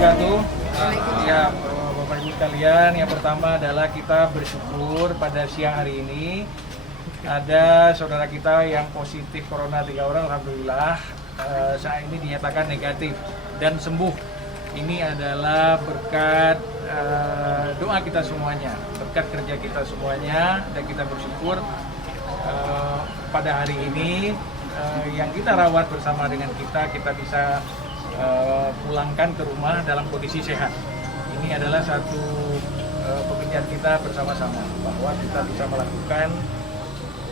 wabarakatuh. Ya, Bapak Ibu sekalian, yang pertama adalah kita bersyukur pada siang hari ini ada saudara kita yang positif corona 3 orang, alhamdulillah saat ini dinyatakan negatif dan sembuh. Ini adalah berkat doa kita semuanya, berkat kerja kita semuanya, dan kita bersyukur pada hari ini yang kita rawat bersama dengan kita bisa pulangkan ke rumah dalam kondisi sehat. Ini adalah satu pekerjaan kita bersama-sama bahwa kita bisa melakukan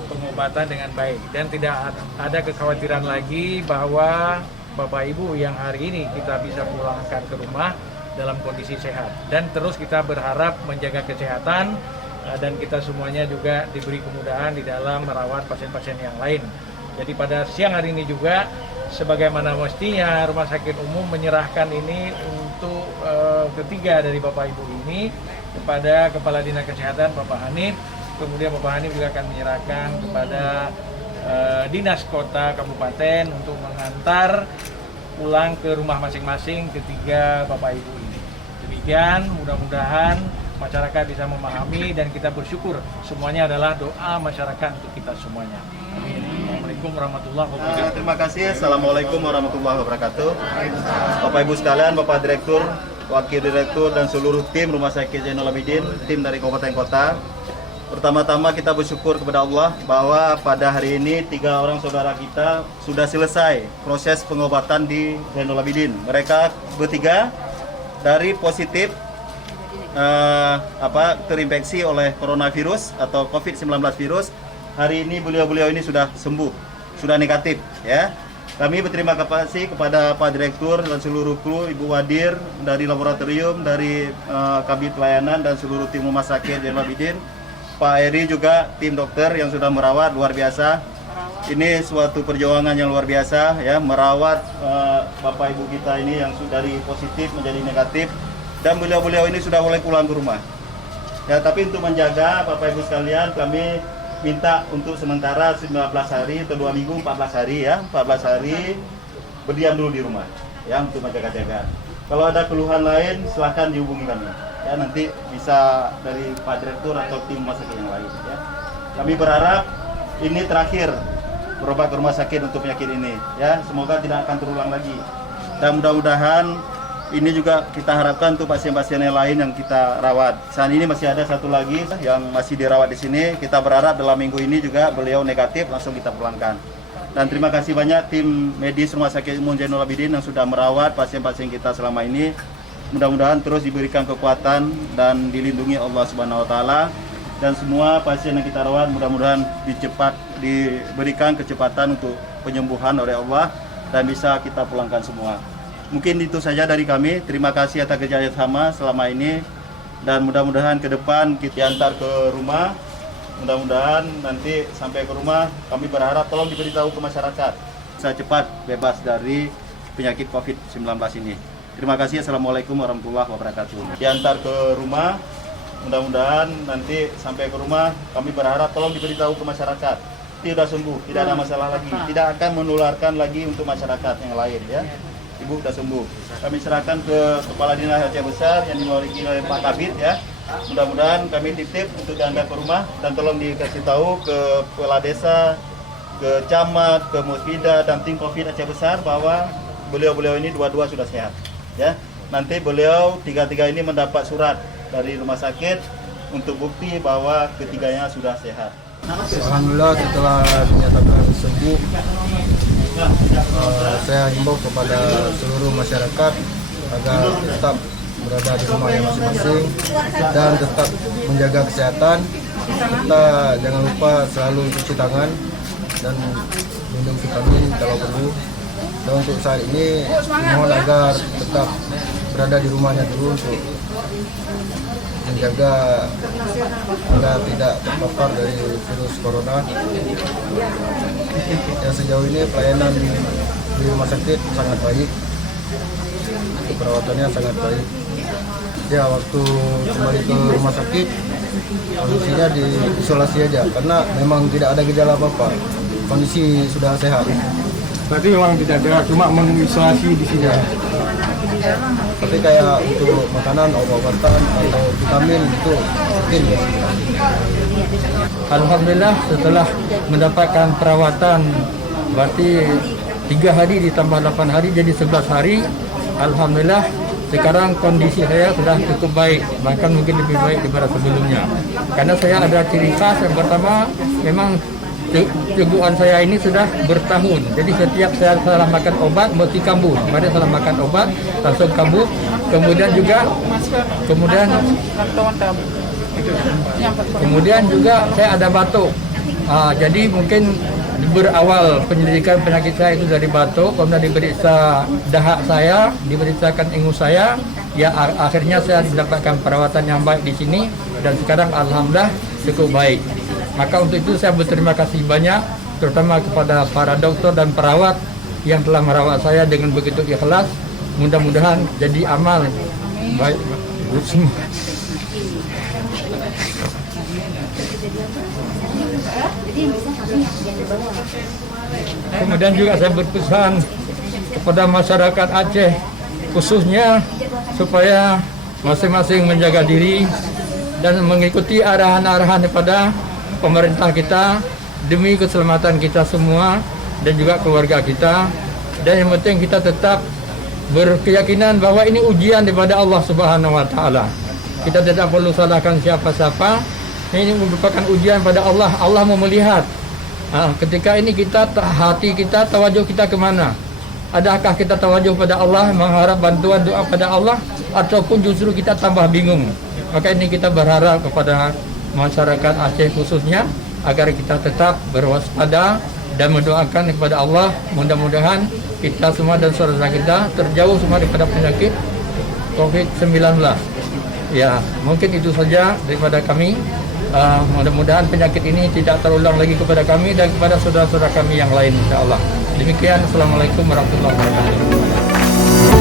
pengobatan dengan baik dan tidak ada kekhawatiran lagi bahwa Bapak Ibu yang hari ini kita bisa pulangkan ke rumah dalam kondisi sehat. Dan terus kita berharap menjaga kesehatan dan kita semuanya juga diberi kemudahan di dalam merawat pasien-pasien yang lain. Jadi pada siang hari ini juga sebagaimana mestinya Rumah Sakit Umum menyerahkan ini untuk ketiga dari Bapak Ibu ini kepada Kepala Dinas Kesehatan Bapak Hanif. Kemudian Bapak Hanif juga akan menyerahkan kepada Dinas Kota Kabupaten untuk mengantar pulang ke rumah masing-masing ketiga Bapak Ibu ini. Demikian, mudah-mudahan masyarakat bisa memahami dan kita bersyukur semuanya adalah doa masyarakat untuk kita semuanya. Amin. Assalamualaikum warahmatullahi wabarakatuh. Terima kasih. Assalamualaikum warahmatullahi wabarakatuh. Bapak Ibu sekalian, Bapak Direktur, Wakil Direktur dan seluruh tim Rumah Sakit Zainul Abidin, tim dari Kabupaten Kota. Pertama-tama kita bersyukur kepada Allah bahwa pada hari ini 3 orang saudara kita sudah selesai proses pengobatan di Zainul Abidin. Mereka bertiga dari positif terinfeksi oleh coronavirus atau COVID-19 virus. Hari ini beliau-beliau ini sudah sembuh, sudah negatif ya. Kami berterima kasih kepada Pak Direktur dan seluruh kru, Ibu Wadir dari laboratorium, dari Kabit Pelayanan dan seluruh tim Rumah Sakit Zainul Abidin. Pak Eri juga tim dokter yang sudah merawat luar biasa. Ini suatu perjuangan yang luar biasa ya, merawat Bapak Ibu kita ini yang sudah dari positif menjadi negatif. Dan beliau-beliau ini sudah boleh pulang ke rumah. Ya, tapi untuk menjaga Bapak Ibu sekalian, kami minta untuk sementara 19 hari atau 2 minggu, 14 hari ya, 14 hari berdiam dulu di rumah ya untuk menjaga-jaga. Kalau ada keluhan lain silahkan dihubungi kami. Ya, nanti bisa dari Pak Direktur atau tim rumah sakit yang lain ya. Kami berharap ini terakhir berobat ke rumah sakit untuk penyakit ini ya. Semoga tidak akan terulang lagi. Dan mudah-mudahan ini juga kita harapkan untuk pasien-pasien yang lain yang kita rawat. Saat ini masih ada satu lagi yang masih dirawat di sini. Kita berharap dalam minggu ini juga beliau negatif, langsung kita pulangkan. Dan terima kasih banyak tim medis Rumah Sakit Umum Zainul Abidin yang sudah merawat pasien-pasien kita selama ini. Mudah-mudahan terus diberikan kekuatan dan dilindungi Allah Subhanahu wa taala. Dan semua pasien yang kita rawat mudah-mudahan diberikan kecepatan untuk penyembuhan oleh Allah dan bisa kita pulangkan semua. Mungkin itu saja dari kami. Terima kasih atas kerjasama selama ini dan mudah-mudahan ke depan kita antar ke rumah. Mudah-mudahan nanti sampai ke rumah kami berharap tolong diberitahu ke masyarakat bisa cepat bebas dari penyakit COVID-19 ini. Terima kasih. Assalamualaikum warahmatullahi wabarakatuh. Diantar ke rumah. Mudah-mudahan nanti sampai ke rumah kami berharap tolong diberitahu ke masyarakat. Tidak sembuh, tidak ada masalah lagi, tidak akan menularkan lagi untuk masyarakat yang lain ya. Ibu sudah sembuh. Kami serahkan ke Kepala Dinas Aceh Besar yang dimiliki oleh Pak Kabit ya. Mudah-mudahan kami titip untuk diantar ke rumah dan tolong dikasih tahu ke Kepala Desa, ke Camat, ke Musbida dan tim Covid Aceh Besar bahwa beliau-beliau ini dua-dua sudah sehat ya. Nanti beliau tiga-tiga ini mendapat surat dari rumah sakit untuk bukti bahwa ketiganya sudah sehat. Alhamdulillah setelah dinyatakan sembuh, saya himbau kepada seluruh masyarakat agar tetap berada di rumahnya masing-masing dan tetap menjaga kesehatan. Kita jangan lupa selalu cuci tangan dan minum vitamin kalau perlu. Dan untuk saat ini mohon agar tetap berada di rumahnya dulu untuk menjaga agar tidak terpapar dari virus corona. Yang sejauh ini pelayanan di rumah sakit sangat baik, perawatannya sangat baik. Ya, waktu kembali ke rumah sakit kondisinya diisolasi aja karena memang tidak ada gejala apa-apa, kondisi sudah sehat. Berarti memang tidak ada, cuma mengisolasi di sini. Tapi kayak untuk makanan, obat-obatan atau vitamin itu rutin ya. Alhamdulillah setelah mendapatkan perawatan berarti 3 hari ditambah 8 hari jadi 11 hari. Alhamdulillah sekarang kondisi saya sudah cukup baik, bahkan mungkin lebih baik daripada sebelumnya. Karena saya ada ciri khas yang pertama, memang cegukan saya ini sudah bertahun. Jadi setiap saya salah makan obat mesti kambuh. Pada salah makan obat langsung kambuh. Kemudian juga saya ada batuk. Jadi mungkin berawal penyelidikan penyakit saya itu dari batuk, kemudian diperiksa dahak saya, diperiksakan ingus saya, ya akhirnya saya mendapatkan perawatan yang baik di sini dan sekarang alhamdulillah cukup baik. Maka untuk itu saya berterima kasih banyak, terutama kepada para dokter dan perawat yang telah merawat saya dengan begitu ikhlas. Mudah-mudahan jadi amal baik untuk semua. Kemudian juga saya berpesan kepada masyarakat Aceh khususnya supaya masing-masing menjaga diri dan mengikuti arahan-arahan daripada pemerintah kita demi keselamatan kita semua dan juga keluarga kita. Dan yang penting kita tetap berkeyakinan bahwa ini ujian daripada Allah Subhanahu wa taala. Kita tidak perlu salahkan siapa-siapa. Ini merupakan ujian pada Allah. Allah mau melihat ketika ini hati kita, tawajuh kita kemana? Adakah kita tawajuh pada Allah, mengharap bantuan doa pada Allah, ataupun justru kita tambah bingung? Maka ini kita berharap kepada masyarakat Aceh khususnya agar kita tetap berwaspada dan mendoakan kepada Allah. Mudah-mudahan kita semua dan saudara kita terjauh semua daripada penyakit COVID-19. Ya, mungkin itu saja daripada kami. Mudah-mudahan penyakit ini tidak terulang lagi kepada kami dan kepada saudara-saudara kami yang lain, insya Allah. Demikian, Assalamualaikum warahmatullahi wabarakatuh.